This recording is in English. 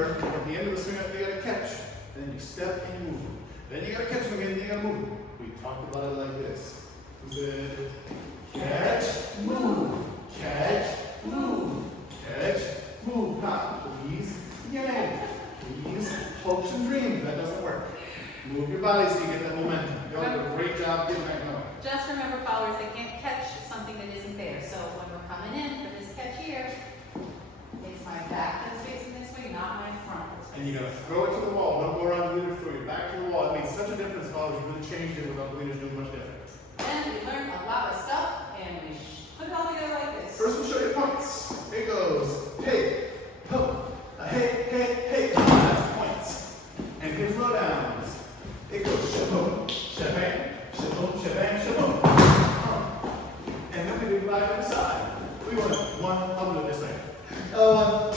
remember, at the end of the swing, you gotta catch. Then you step and you move. Then you gotta catch them again, then you gotta move. We talked about it like this. Good. Catch, move. Catch, move. Catch, move. Now, please, yank. Please, hopes and dreams. That doesn't work. Move your body so you get that momentum. You'll do a great job getting that going. Just remember, followers, they can't catch something that isn't there. So when we're coming in for this catch here, it's my back that's facing this way, not my front. And you're going to throw it to the wall. Don't go around the leader, throw your back to the wall. It made such a difference, followers. You really changed it without the leaders doing much difference. Then we learned a lot of stuff, and we put it all together like this. First, we'll show you points. It goes, hey, ho, hey, hey, hey. That's points. And here's low downs. It goes shaboom, shabam, shaboom, shabam, shaboom. And then we do 5 on the side. We want 1 up this way. 1,